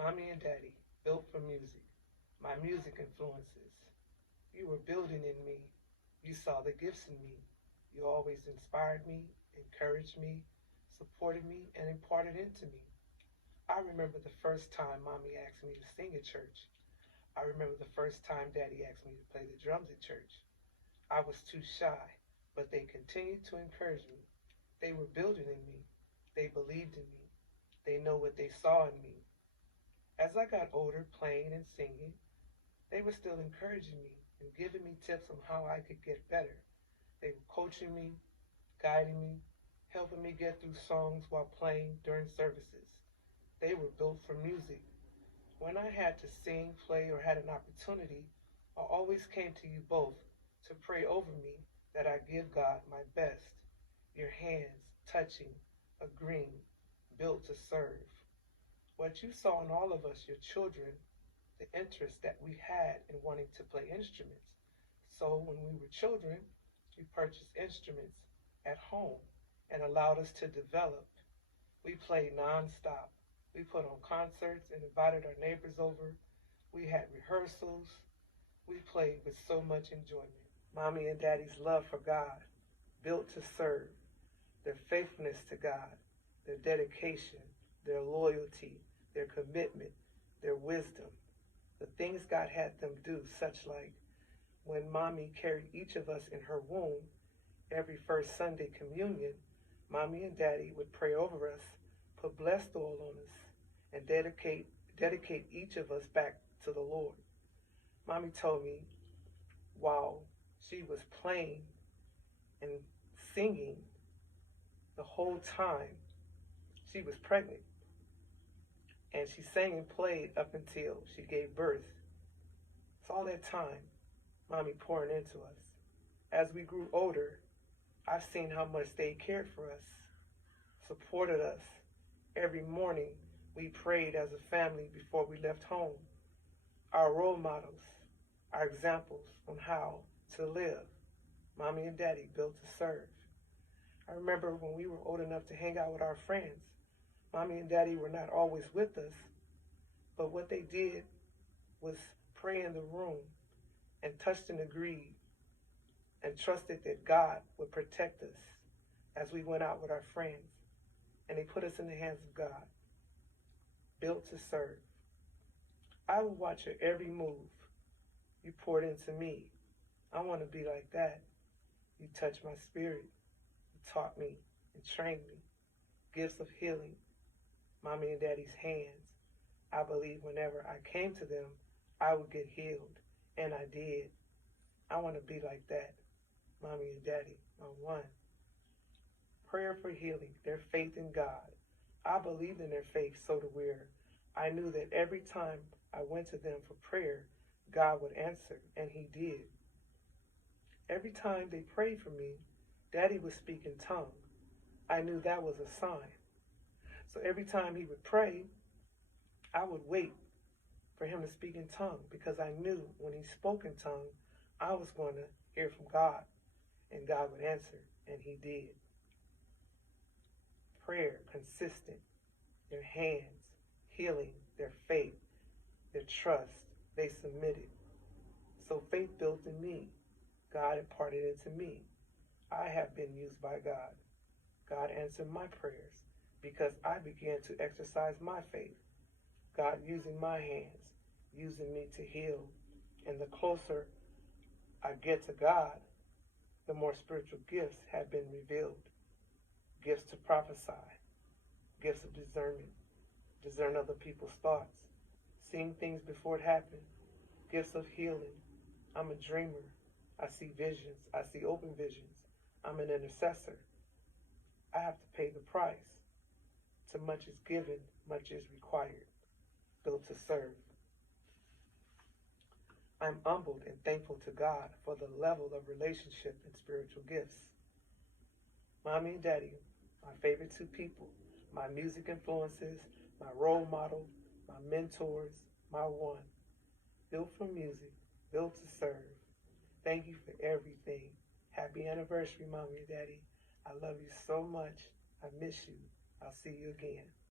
Mommy and Daddy, built for music. My music influences. You were building in me. You saw the gifts in me. You always inspired me, encouraged me, supported me, and imparted into me. I remember the first time Mommy asked me to sing at church. I remember the first time Daddy asked me to play the drums at church. I was too shy, but they continued to encourage me. They were building in me. They believed in me. They know what they saw in me. As I got older, playing and singing, they were still encouraging me and giving me tips on how I could get better. They were coaching me, guiding me, helping me get through songs while playing during services. They were built for music. When I had to sing, play, or had an opportunity, I always came to you both to pray over me that I give God my best. Your hands touching, agreeing, built to serve. What you saw in all of us, your children, the interest that we had in wanting to play instruments. So when we were children, we purchased instruments at home and allowed us to develop. We played nonstop. We put on concerts and invited our neighbors over. We had rehearsals. We played with so much enjoyment. Mommy and Daddy's love for God, built to serve, their faithfulness to God, their dedication, their loyalty, their commitment, their wisdom, the things God had them do, such like when Mommy carried each of us in her womb every first Sunday communion, Mommy and Daddy would pray over us, put blessed oil on us, and dedicate each of us back to the Lord. Mommy told me while she was playing and singing the whole time she was pregnant. And she sang and played up until she gave birth. It's all that time, Mommy pouring into us. As we grew older, I've seen how much they cared for us, supported us. Every morning, we prayed as a family before we left home. Our role models, our examples on how to live. Mommy and Daddy built to serve. I remember when we were old enough to hang out with our friends, Mommy and Daddy were not always with us, but what they did was pray in the room and touched and agreed and trusted that God would protect us as we went out with our friends. And they put us in the hands of God, built to serve. I would watch your every move. You poured into me. I want to be like that. You touched my spirit. You taught me and trained me. Gifts of healing. Mommy and Daddy's hands. I believe whenever I came to them, I would get healed. And I did. I want to be like that. Mommy and Daddy are one. Prayer for healing, their faith in God. I believed in their faith so to where I knew that every time I went to them for prayer, God would answer, and he did. Every time they prayed for me, Daddy would speak in tongue. I knew that was a sign. So every time he would pray, I would wait for him to speak in tongue because I knew when he spoke in tongue, I was going to hear from God, and God would answer, and he did. Prayer, consistent, their hands, healing, their faith, their trust, they submitted. So faith built in me. God imparted it to me. I have been used by God. God answered my prayers because I began to exercise my faith. God using my hands, using me to heal. And the closer I get to God, the more spiritual gifts have been revealed. Gifts to prophesy, gifts of discernment, discern other people's thoughts, seeing things before it happened, gifts of healing. I'm a dreamer. I see visions. I see open visions. I'm an intercessor. I have to pay the price. To much is given, much is required. Built to serve. I'm humbled and thankful to God for the level of relationship and spiritual gifts. Mommy and Daddy, my favorite two people, my music influences, my role model, my mentors, my one. Built for music, built to serve. Thank you for everything. Happy anniversary, Mommy and Daddy. I love you so much. I miss you. I'll see you again.